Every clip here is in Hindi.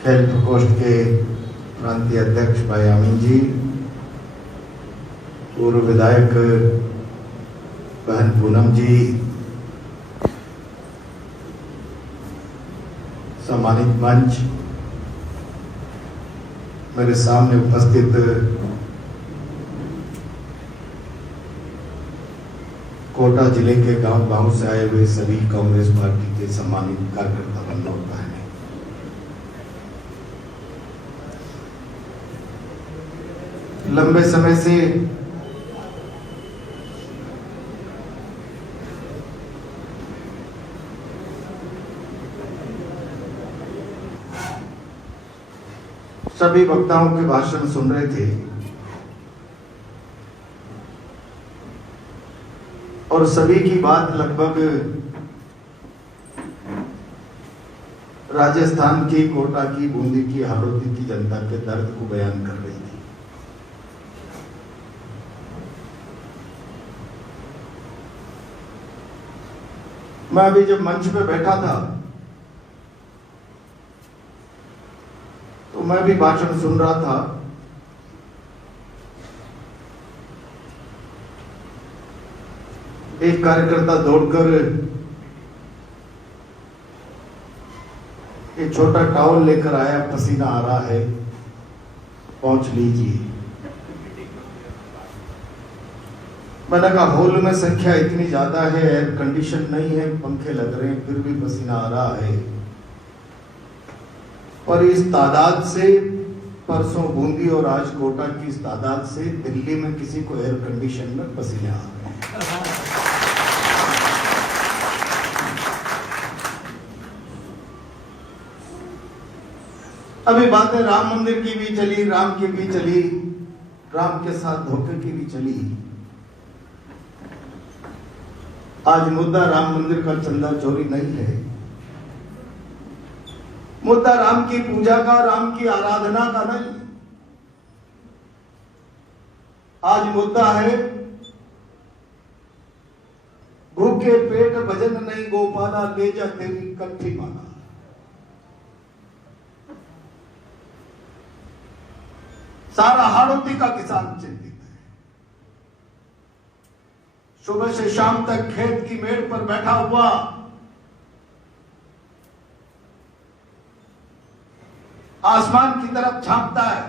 खेल प्रकोष्ठ के प्रांतीय अध्यक्ष भाई अमीन जी, पूर्व विधायक बहन पूनम जी, सम्मानित मंच, मेरे सामने उपस्थित कोटा जिले के गांव से आए हुए सभी कांग्रेस पार्टी के सम्मानित कार्यकर्ता बंधु और बहनें, लंबे समय से सभी वक्ताओं के भाषण सुन रहे थे और सभी की बात लगभग राजस्थान की, कोटा की, बूंदी की, हाड़ौती की जनता के दर्द को बयान कर रही थी। मैं अभी जब मंच पे बैठा था तो मैं भी भाषण सुन रहा था। एक कार्यकर्ता दौड़कर एक छोटा टॉवल लेकर आया, पसीना आ रहा है, पहुंच लीजिए। मैंने कहा हॉल में संख्या इतनी ज्यादा है, एयर कंडीशन नहीं है, पंखे लग रहे हैं, फिर भी पसीना आ रहा है, और इस तादाद से परसों बूंदी और आज कोटा की इस तादाद से दिल्ली में किसी को एयर कंडीशन में पसीने आ रहे हैं। अभी बातें राम मंदिर की भी चली, राम की भी चली, राम के साथ धोखे की भी चली। आज मुद्दा राम मंदिर का चंदा चोरी नहीं है, मुद्दा राम की पूजा का, राम की आराधना का नहीं। आज मुद्दा है भूखे पेट भजन नहीं गोपाला, ले जा तेरी कंठी माला। सारा हाड़ौती का किसान चिंतित है। सुबह से शाम तक खेत की मेड़ पर बैठा हुआ आसमान की तरफ झांकता है,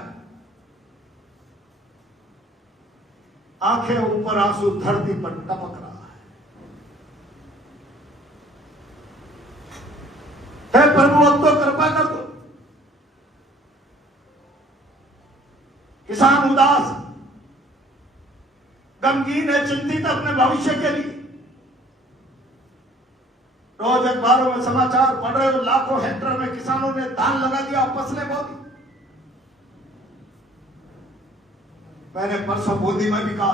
आंखें ऊपर, आंसू धरती पर टपक रहा है प्रभु अब तो कृपा कर दो। किसान उदास, गमगीन है, चिंतित अपने भविष्य के लिए। रोज अखबारों में समाचार पढ़ रहे हो, लाखों हेक्टेयर में किसानों ने धान लगा दिया, फसलें बो दी। मैंने परसों बूंदी में भी कहा,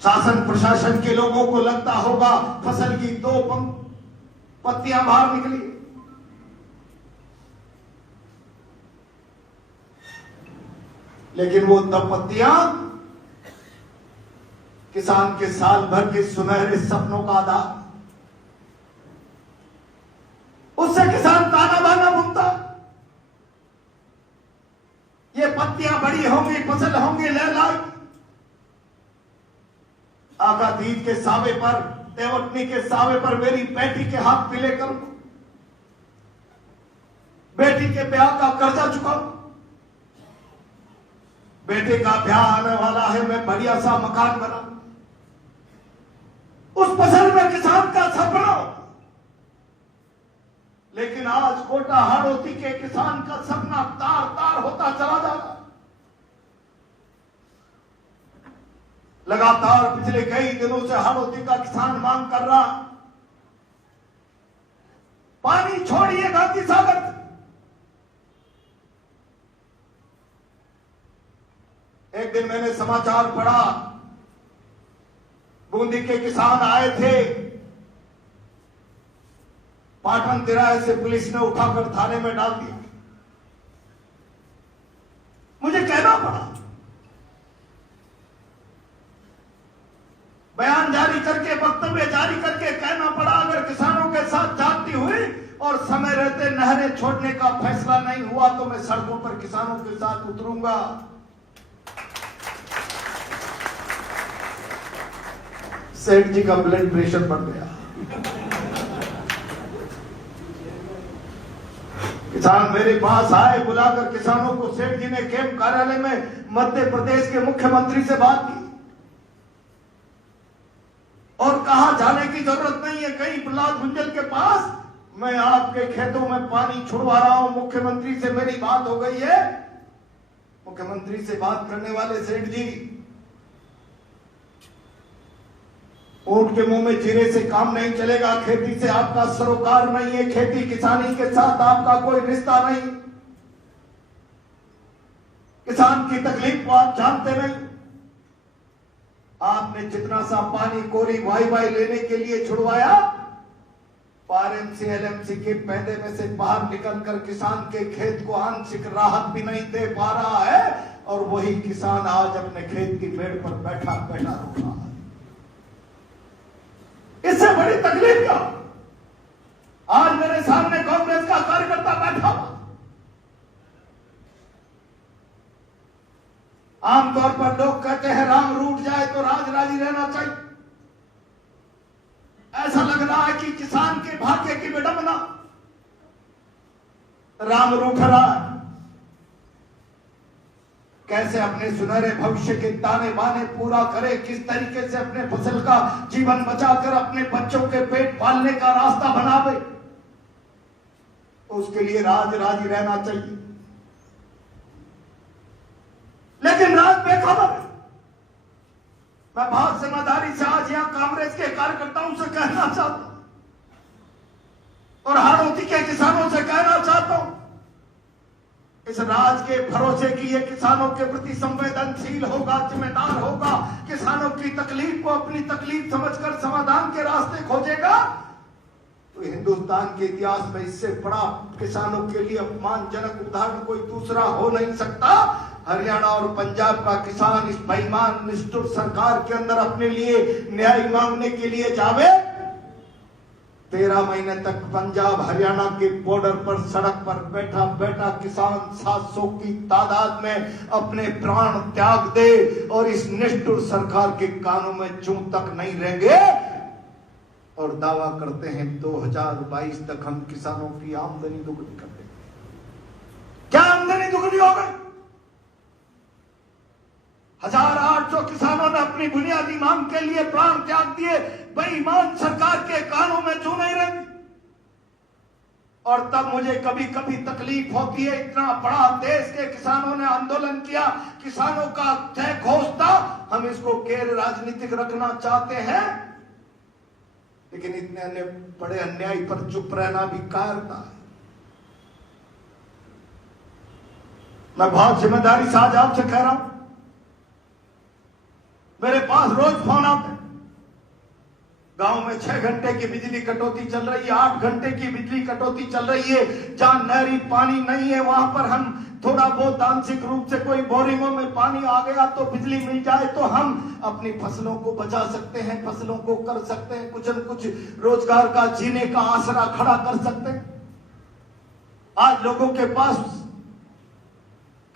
शासन प्रशासन के लोगों को लगता होगा फसल की दो पत्तियां बाहर निकली, लेकिन वो तब पत्तियां किसान के साल भर के सुनहरे सपनों का आधार। उससे किसान ताना बाना बुनता, ये पत्तियां बड़ी होंगी, फसल होंगी, लहलाई। आका तीज के सावे पर, देवटनी के सावे पर मेरी बेटी के हाथ पीले करूं, बेटी के ब्याह का कर्जा चुकाऊं, बेटे का ब्याह आने वाला है, मैं बढ़िया सा मकान बना, उस फसल में किसान का सपना। लेकिन आज कोटा हाड़ौती के किसान का सपना तार तार होता चला जा रहा। लगातार पिछले कई दिनों से हाड़ौती का किसान मांग कर रहा, पानी छोड़िए गांधी सागर। एक दिन मैंने समाचार पढ़ा, बूंदी के किसान आए थे, पाटन तिराहे से पुलिस ने उठाकर थाने में डाल दिया। मुझे कहना पड़ा, बयान जारी करके, वक्तव्य जारी करके कहना पड़ा, अगर किसानों के साथ जाती हुई और समय रहते नहरें छोड़ने का फैसला नहीं हुआ तो मैं सड़कों पर किसानों के साथ उतरूंगा। सेठ जी का ब्लड प्रेशर बढ़ गया। किसान मेरे पास आए, बुलाकर किसानों को सेठ जी ने कैंप कार्यालय में मध्य प्रदेश के मुख्यमंत्री से बात की और कहा जाने की जरूरत नहीं है कहीं प्रहलाद भुंजल के पास, मैं आपके खेतों में पानी छुड़वा रहा हूं। मुख्यमंत्री से मेरी बात हो गई है। मुख्यमंत्री से बात करने वाले सेठ जी, ऊंट के मुंह में जीरे से काम नहीं चलेगा, खेती से आपका सरोकार नहीं है, खेती किसानी के साथ आपका कोई रिश्ता नहीं, किसान की तकलीफ को आप जानते नहीं। आपने जितना सा पानी कोरी वाई लेने के लिए छुड़वाया, आरएमसी एलएमसी के पैदे में से बाहर निकलकर किसान के खेत को आंशिक राहत भी नहीं दे पा रहा है, और वही किसान आज अपने खेत की मेड़ पर बैठा रो रहा है। इससे बड़ी तकलीफ क्या? आज मेरे सामने कांग्रेस का कार्यकर्ता बैठा हुआ। आमतौर पर लोग कहते हैं राम रूठ जाए तो राज राजी रहना चाहिए। ऐसा लग रहा है कि किसान के भाग्य की विडंबना राम रूठ रहा है। कैसे अपने सुनहरे भविष्य के ताने बाने पूरा करे, किस तरीके से अपने फसल का जीवन बचाकर अपने बच्चों के पेट पालने का रास्ता बनावे, उसके लिए राज राजी रहना चाहिए। लेकिन राज बेखबर है। मैं बहुत जिम्मेदारी से आज यहां कांग्रेस के कार्यकर्ताओं से कहना चाहता हूं और हाड़ौती के किसानों से कहना चाहता हूं, इस राज के भरोसे की ये किसानों के प्रति संवेदनशील होगा, जिम्मेदार होगा, किसानों की तकलीफ को अपनी तकलीफ समझकर समाधान के रास्ते खोजेगा, तो हिंदुस्तान के इतिहास में इससे बड़ा किसानों के लिए अपमानजनक उदाहरण कोई दूसरा हो नहीं सकता। हरियाणा और पंजाब का किसान इस बेईमान निष्ठुर सरकार के अंदर अपने लिए न्याय मांगने के लिए जावे, 13 महीने तक पंजाब हरियाणा के बॉर्डर पर सड़क पर बैठा बैठा किसान 700 की तादाद में अपने प्राण त्याग दे और इस निष्ठुर सरकार के कानों में चूं तक नहीं रहेंगे, और दावा करते हैं 2022 तक हम किसानों की आमदनी दुगनी कर देंगे। क्या आमदनी दुगनी हो गई? 1800 किसानों ने अपनी बुनियादी मांग के लिए प्राण त्याग दिए, बेईमान सरकार के कानों में चूं नहीं रहेंगे। और तब मुझे कभी कभी तकलीफ होती है, इतना बड़ा देश के किसानों ने आंदोलन किया, किसानों का जय घोष था, हम इसको गैर राजनीतिक रखना चाहते हैं, लेकिन इतने बड़े अन्याय पर चुप रहना भी कायरता है। मैं बहुत जिम्मेदारी से आज आपसे कह रहा हूं, मेरे पास रोज फोन आते हैं। गांव में 6 घंटे की बिजली कटौती चल रही है, 8 घंटे की बिजली कटौती चल रही है, जहां नहरी पानी नहीं है वहां पर हम थोड़ा बहुत आंशिक रूप से कोई बोरिंगों में पानी आ गया तो बिजली मिल जाए तो हम अपनी फसलों को बचा सकते हैं, फसलों को कर सकते हैं, कुछ न कुछ रोजगार का जीने का आसरा खड़ा कर सकते हैं। आज लोगों के पास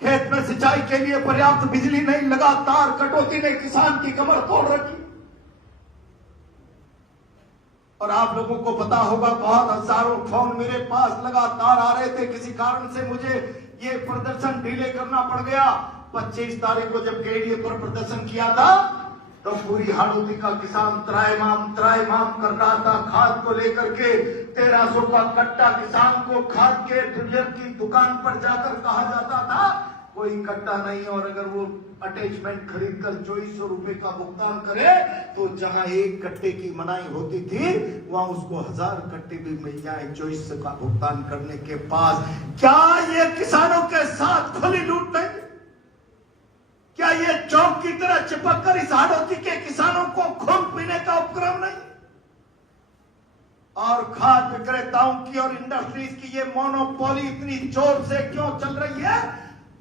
खेत में सिंचाई के लिए पर्याप्त बिजली नहीं, लगातार कटौती ने किसान की कमर तोड़ रखी। और आप लोगों को पता होगा, बहुत हजारों फोन मेरे पास लगातार आ रहे थे। किसी कारण से मुझे ये प्रदर्शन डिले करना पड़ गया। 25 तारीख को जब केडीए पर प्रदर्शन किया था तो पूरी हाड़ौती का किसान त्रायमाम कर रहा था। खाद को लेकर के 1300 का कट्टा किसान को खाद के डीलर की दुकान पर जाकर कहा जाता था कोई कट्टा नहीं, और अगर वो अटैचमेंट खरीदकर 2400 रुपए का भुगतान करे तो जहां 1 कट्टे की मनाही होती थी वहां उसको 1000 कट्टे भी मिल जाए 2400 का भुगतान करने के पास। क्या ये किसानों के साथ खुली लूट नहीं? क्या ये चौक की तरह चिपक कर इस हाड़ौती के किसानों को खून पीने का उपक्रम नहीं? और खाद विक्रेताओं की और इंडस्ट्रीज की ये मोनोपोली इतनी जोर से क्यों चल रही है?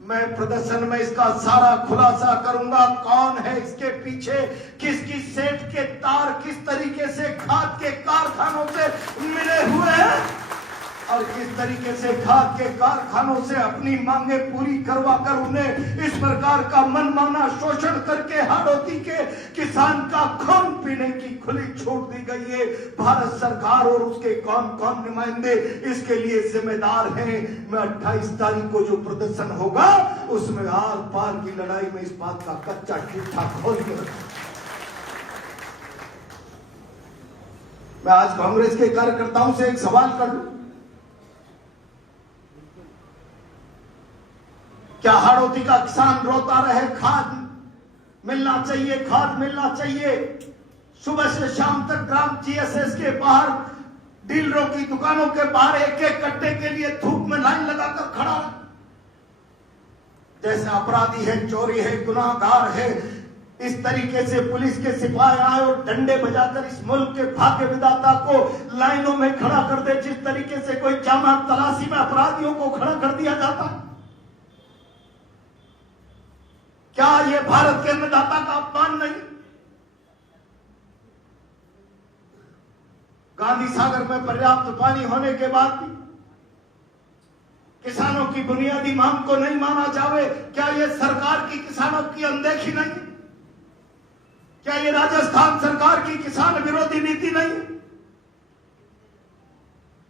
मैं प्रदर्शन में इसका सारा खुलासा करूंगा। कौन है इसके पीछे, किसकी सेठ के तार किस तरीके से खाद के कारखानों से मिले हुए हैं, और किस तरीके से खाद के कारखानों से अपनी मांगे पूरी करवा कर उन्हें इस प्रकार का मनमाना शोषण करके हाड़ौती के किसान का खून पीने की खुली छूट दी गई है। भारत सरकार और उसके कौन कौन नुमाइंदे इसके लिए जिम्मेदार हैं। मैं 28 तारीख को जो प्रदर्शन होगा उसमें आर पार की लड़ाई में इस बात का कच्चा चिट्ठा खोल के रखा। मैं आज कांग्रेस के कार्यकर्ताओं से एक सवाल कर लूं, क्या हाड़ौती का किसान रोता रहे खाद मिलना चाहिए, खाद मिलना चाहिए? सुबह से शाम तक ग्राम जीएसएस के बाहर डीलरों की दुकानों के बाहर एक एक कट्टे के लिए धूप में लाइन लगाकर खड़ा है, जैसे अपराधी है, चोरी है, गुनाहगार है। इस तरीके से पुलिस के सिपाही आए और डंडे बजाकर इस मुल्क के भाग्य विधाता को लाइनों में खड़ा कर दे, जिस तरीके से कोई जामा तलाशी में अपराधियों को खड़ा कर दिया जाता। क्या यह भारत के अन्नदाता का अपमान नहीं? गांधी सागर में पर्याप्त पानी होने के बाद भी किसानों की बुनियादी मांग को नहीं माना जावे, क्या यह सरकार की किसानों की अनदेखी नहीं? क्या ये राजस्थान सरकार की किसान विरोधी नीति नहीं?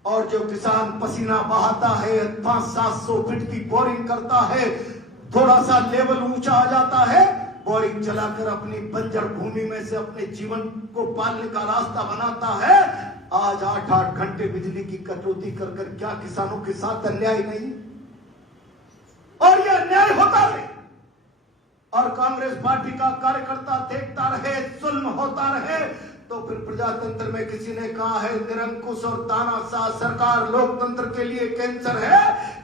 और जो किसान पसीना बहाता है, 500-700 फीट की बोरिंग करता है, थोड़ा सा लेवल ऊंचा आ जाता है, बोरिंग चलाकर अपनी बंजर भूमि में से अपने जीवन को पालने का रास्ता बनाता है, आज 8-8 घंटे बिजली की कटौती कर कर क्या किसानों के साथ अन्याय नहीं? और यह अन्याय होता है और कांग्रेस पार्टी का कार्यकर्ता देखता रहे, जुल्म होता रहे, तो फिर प्रजातंत्र में किसी ने कहा है निरंकुश और तानाशाह सरकार लोकतंत्र के लिए कैंसर है,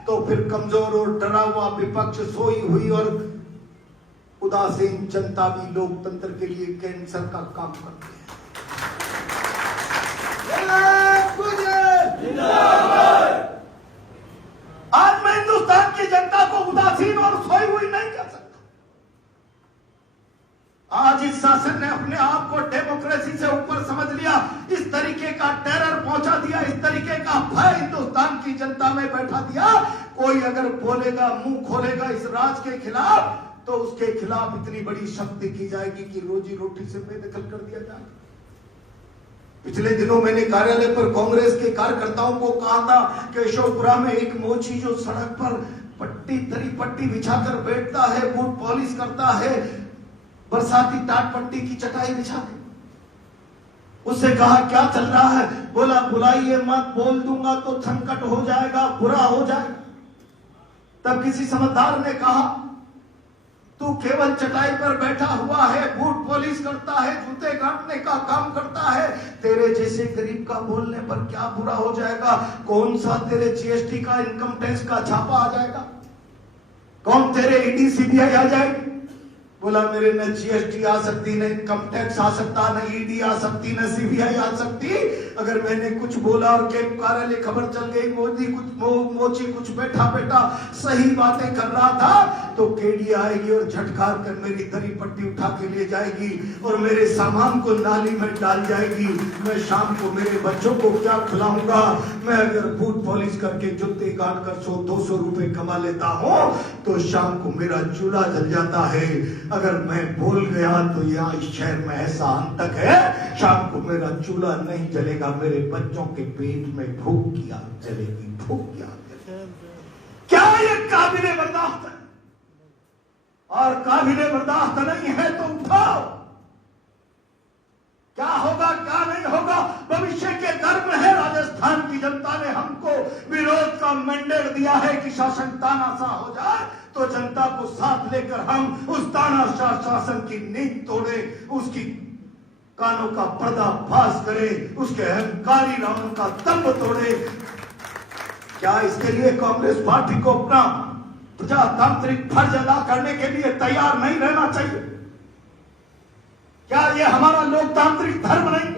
तो फिर कमजोर और डरा हुआ विपक्ष, सोई हुई और उदासीन जनता भी लोकतंत्र के लिए कैंसर का काम करती है। आज मैं हिंदुस्तान की जनता को उदासीन और सोई हुई नहीं कर सकता। आज इस शासन ने अपने आप को डेमोक्रेसी से ऊपर समझ लिया, इस तरीके का टेरर पहुंचा दिया, इस तरीके का भय हिंदुस्तान की जनता में बैठा दिया। कोई अगर बोलेगा, मुंह खोलेगा इस राज के खिलाफ, तो उसके खिलाफ इतनी बड़ी शक्ति की जाएगी कि रोजी रोटी से बेदखल कर दिया जाएगा। पिछले दिनों मैंने कार्यालय पर कांग्रेस के कार्यकर्ताओं को कहा था कि अशोकपुरा में एक मोची जो सड़क पर पट्टी बिछाकर बैठता है, बूट पॉलिश करता है, बरसाती टाट पट्टी की चटाई बिछा के, उससे कहा क्या चल रहा है? बोला बुलाइए मत, बोल दूंगा तो संकट हो जाएगा, बुरा हो जाएगा। तब किसी समझदार ने कहा तू केवल चटाई पर बैठा हुआ है, बूट पॉलिश करता है, जूते काटने का काम करता है, तेरे जैसे गरीब का बोलने पर क्या बुरा हो जाएगा? कौन सा तेरे जीएसटी का, इनकम टैक्स का छापा आ जाएगा? कौन तेरे ईडी सीबीआई आ जाएगी? बोला मेरे न जीएसटी आ सकती, न इनकम टैक्स आ सकता, न ईडी आ सकती, न सीबीआई आ सकती। अगर मैंने कुछ बोला और कैंप कार्यालय खबर चल गई, मोची कुछ बैठा सही बातें कर रहा था, तो केडी आएगी और झटकार कर मेरी दरी पट्टी उठा के ले जाएगी और मेरे सामान को नाली में डाल जाएगी। मैं शाम को मेरे बच्चों को क्या खिलाऊंगा? मैं अगर बूट पॉलिश करके जूते काट कर 100-200 रुपए कमा लेता हूँ, तो शाम को मेरा चूल्हा जल जाता है। अगर मैं बोल गया तो यहाँ इस शहर में ऐसा अंतक है, शाम को मेरा चूल्हा नहीं जलेगा, मेरे बच्चों के पेट में भूख की आग जलेगी, भूख की आग जलेगी। क्या ये काबिले बर्दाश्त है? और काबिले बर्दाश्त नहीं है तो उठाओ। क्या होगा क्या नहीं होगा भविष्य के गर्भ है। राजस्थान की जनता ने हमको विरोध का मैंडेट दिया है कि शासन तानाशाह हो जाए, तो जनता को साथ लेकर हम उस तानाशाह शासन की नींद तोड़े, उसकी कानों का पर्दाफाश करें, उसके अहंकारी रावण का दम्भ तोड़े। क्या इसके लिए कांग्रेस पार्टी को अपना प्रजातांत्रिक फर्ज अदा करने के लिए तैयार नहीं रहना चाहिए? क्या यह हमारा लोकतांत्रिक धर्म नहीं?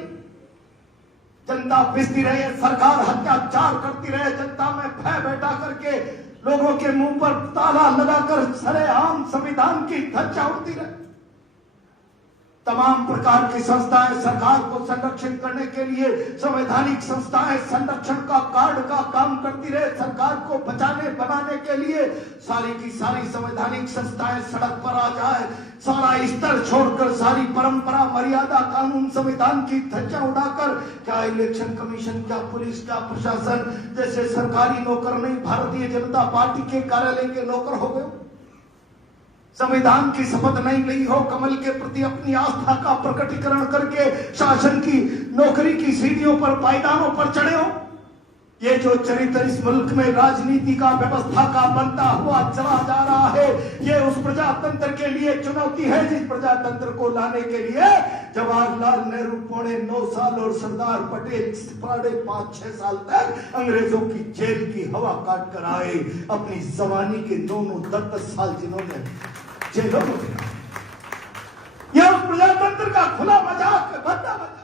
जनता पिसती रहे, सरकार अत्याचार करती रहे, जनता में भय बैठा करके लोगों के मुंह पर ताला लगाकर सरेआम संविधान की धज्जा उड़ती रहे, तमाम प्रकार की संस्थाएं सरकार को संरक्षित करने के लिए, संवैधानिक संस्थाएं संरक्षण का कार्ड का काम करती रहे सरकार को बचाने बनाने के लिए। सारी की सारी संवैधानिक संस्थाएं सड़क पर आ जाए, सारा स्तर छोड़कर सारी परंपरा मर्यादा कानून संविधान की धज्जियां उड़ाकर, क्या इलेक्शन कमीशन, क्या पुलिस, क्या प्रशासन जैसे सरकारी नौकर नहीं भारतीय जनता पार्टी के कार्यालय के नौकर हो गए। संविधान की शपथ नहीं ली हो, कमल के प्रति अपनी आस्था का प्रकटीकरण करके शासन की नौकरी की सीढ़ियों पर पायदानों पर चढ़े हो। ये जो चरित्र इस मुल्क में राजनीति का व्यवस्था का बनता हुआ चला जा रहा है, ये उस प्रजातंत्र के लिए चुनौती है जिस प्रजातंत्र को लाने के लिए जवाहरलाल नेहरू 9.5 साल और सरदार पटेल 5.5-6 साल तक अंग्रेजों की जेल की हवा काट कर आए। अपनी जवानी के 9-10 साल जिन्होंने जेलों में बिताए, यह उस प्रजातंत्र का खुला मजाक है, भद्दा मजाक।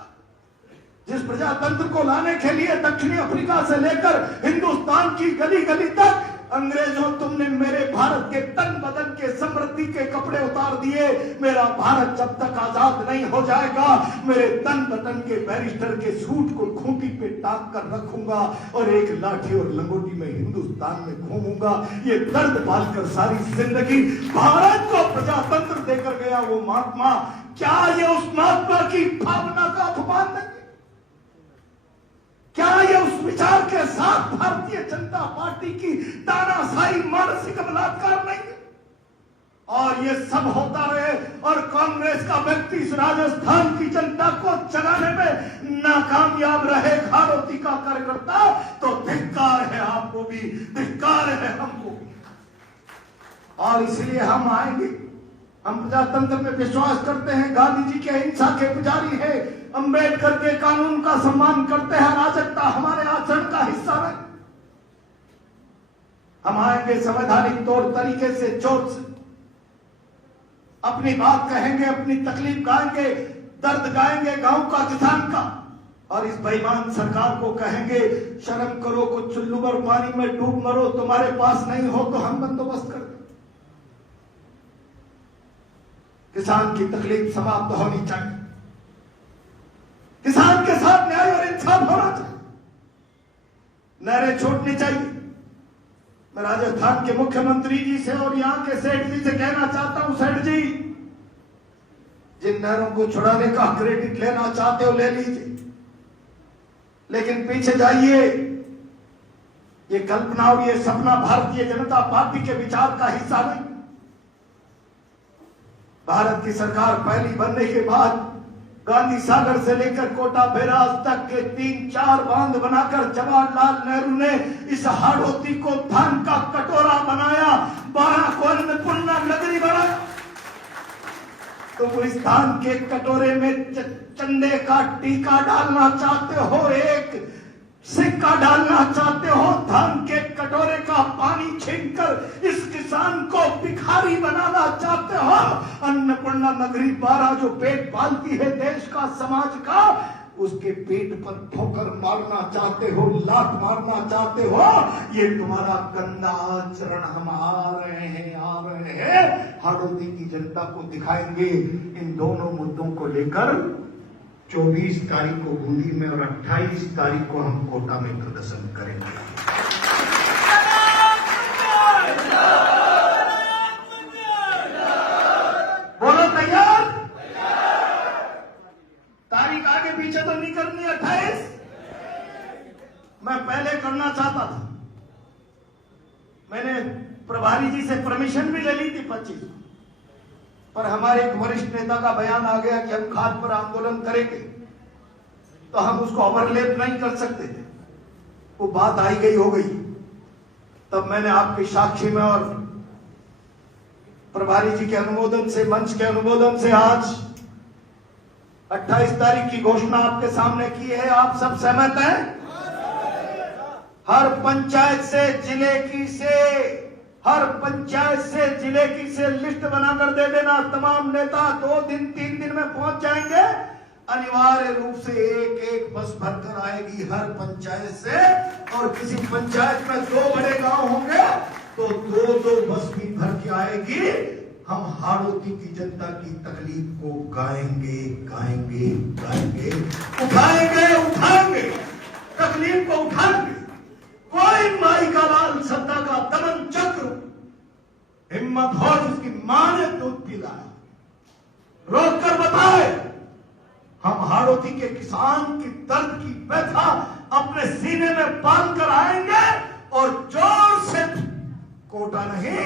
जिस प्रजातंत्र को लाने के लिए दक्षिणी अफ्रीका से लेकर हिंदुस्तान की गली गली तक अंग्रेजों तुमने मेरे भारत के तन बदन के समृद्धि के कपड़े उतार दिए। मेरा भारत जब तक आजाद नहीं हो जाएगा, मेरे तन बदन के बैरिस्टर के सूट को खूंटी पे टांग कर रखूंगा और एक लाठी और लंगोटी में हिंदुस्तान में घूमूंगा। ये दर्द पालकर सारी जिंदगी भारत को प्रजातंत्र देकर गया वो महात्मा, क्या ये उस महात्मा की भावना का अपमान नहीं? क्या ये उस विचार के साथ भारतीय जनता पार्टी की तानाशाही मानसिक बलात्कार नहीं है? और ये सब होता रहे और कांग्रेस का व्यक्ति इस राजस्थान की जनता को जगाने में नाकामयाब रहे, हाड़ौती का कार्यकर्ता, तो धिक्कार है आपको भी, धिक्कार है हमको भी। और इसलिए हम आएंगे। हम प्रजातंत्र में विश्वास करते हैं, गांधी जी के अहिंसा के पुजारी है, अंबेडकर के कानून का सम्मान करते हैं, अराजकता हमारे आचरण का हिस्सा नहीं। हम आएंगे संवैधानिक तौर तरीके से, जोर से अपनी बात कहेंगे, अपनी तकलीफ गाएंगे, दर्द गाएंगे गांव का, किसान का। और इस बेईमान सरकार को कहेंगे शर्म करो, कुछ चुल्लू भर पानी में डूब मरो, तुम्हारे पास नहीं हो तो हम बंदोबस्त कर दें। किसान की तकलीफ समाप्त होनी चाहिए, किसान के साथ न्याय और इंसाफ होना चाहिए, नहरें छोड़नी चाहिए। मैं राजस्थान के मुख्यमंत्री जी से और यहां के सेठ जी से कहना चाहता हूं, सेठ जी, जिन नहरों को छुड़ाने का क्रेडिट लेना चाहते हो ले लीजिए, लेकिन पीछे जाइए। ये कल्पना और ये सपना भारतीय जनता पार्टी के विचार का हिस्सा नहीं। भारत की सरकार पहली बनने के बाद गांधी सागर से लेकर कोटा बैराज तक के 3-4 बांध बनाकर जवाहरलाल नेहरू ने इस हाड़ौती को धान का कटोरा बनाया, 12 को अन्नपूर्णा नगरी बनाया। तो वो इस धान के कटोरे में चंदे का टीका डालना चाहते हो, एक सिक्का डालना चाहते हो, धान के कटोरे का पानी छीनकर इस किसान को भिखारी बनाना चाहते हो। अन्नपूर्णा नगरी 12 जो पेट पालती है देश का, समाज का, उसके पेट पर ठोकर मारना चाहते हो, लात मारना चाहते हो। ये तुम्हारा गंदा आचरण हम आ रहे हैं हाड़ौती की जनता को दिखाएंगे। इन दोनों मुद्दों को लेकर 24 तारीख को बूंदी में और 28 तारीख को हम कोटा में प्रदर्शन करेंगे। बोलो तैयार? तारीख आगे पीछे तो नहीं करनी 28। मैं पहले करना चाहता था, मैंने प्रभारी जी से परमिशन भी ले ली थी 25, पर हमारे एक वरिष्ठ नेता का बयान आ गया कि हम खाद पर आंदोलन करेंगे, तो हम उसको ओवरलैप नहीं कर सकते थे। वो बात आई गई हो गई। तब मैंने आपकी साक्षी में और प्रभारी जी के अनुमोदन से, मंच के अनुमोदन से आज 28 तारीख की घोषणा आपके सामने की है। आप सब सहमत हैं? हर पंचायत से, जिले की से, हर पंचायत से, जिले की से लिस्ट बनाकर दे देना। तमाम नेता 2 दिन 3 दिन में पहुंच जाएंगे। अनिवार्य रूप से एक बस भरकर आएगी हर पंचायत से, और किसी पंचायत में 2 बड़े गांव होंगे तो 2 बस भी भर के आएगी। हम हाड़ौती की जनता की तकलीफ को गाएंगे गाएंगे गाएंगे, उठाएंगे उठाएंगे, तकलीफ को उठाएंगे। कोई माई का लाल सत्ता का दमन चक्र हिम्मत हो जिसकी मां ने दूध पिलाया, रोक कर बताए। हम हाड़ौती के किसान की दर्द की व्यथा अपने सीने में बांध कर आएंगे और जोर से कोटा नहीं,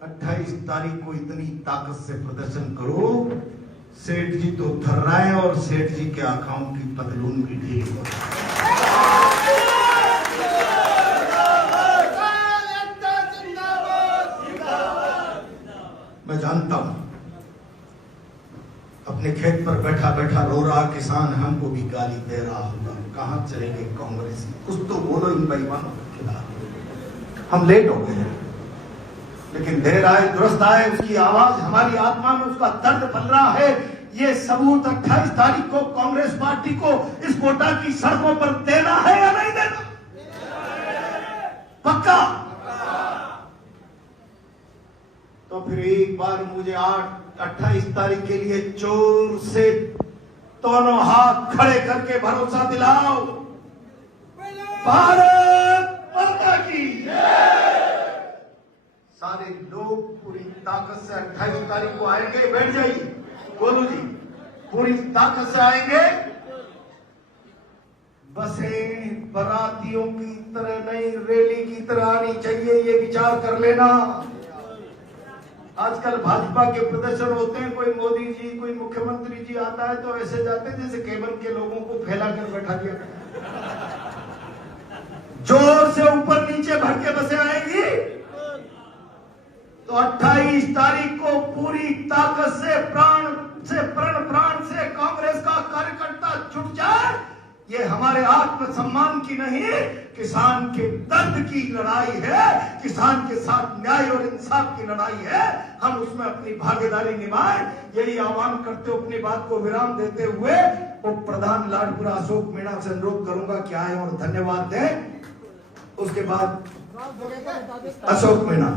28 तारीख को इतनी ताकत से प्रदर्शन करो, सेठ जी तो थर्राए और सेठ जी के आंखों की पतलून भी ढीली हो। मैं जानता हूं अपने खेत पर बैठा बैठा रो रहा किसान हमको भी गाली दे रहा होगा, कहां चलेंगे कांग्रेस, कुछ तो बोलो इन बेईमानों के खिलाफ। हम लेट हो गए हैं, लेकिन देर आए दुरुस्त आए, उसकी आवाज हमारी आत्मा में उसका दर्द पल रहा है। ये सबूत 28 तारीख को कांग्रेस पार्टी को इस कोटा की सड़कों पर देना है या नहीं देना? पक्का? तो फिर एक बार मुझे 28 तारीख के लिए जोर से दोनों हाथ खड़े करके भरोसा दिलाओ, भारत माता की। सारे लोग पूरी ताकत से 28 तारीख को आएंगे, बैठ जाइए गोलू जी, पूरी ताकत से आएंगे। बसें बारातियों की तरह नहीं, रैली की तरह आनी चाहिए, ये विचार कर लेना। आजकल भाजपा के प्रदर्शन होते हैं, कोई मोदी जी कोई मुख्यमंत्री जी आता है तो ऐसे जाते हैं जैसे केबल के लोगों को फैला कर बैठा दिया। जोर से ऊपर नीचे भर के बसें आएंगी तो 28 तारीख को पूरी ताकत से प्राण से कांग्रेस का कार्यकर्ता जुट जाए। ये हमारे आत्मसम्मान की नहीं, किसान के दर्द की लड़ाई है, किसान के साथ न्याय और इंसाफ की लड़ाई है। हम उसमें अपनी भागीदारी निभाएं, यही आह्वान करते हुए अपनी बात को विराम देते हुए उप प्रधान लाडपुरा अशोक मीणा से अनुरोध करूंगा कि आए और धन्यवाद दें। उसके बाद अशोक मीणा।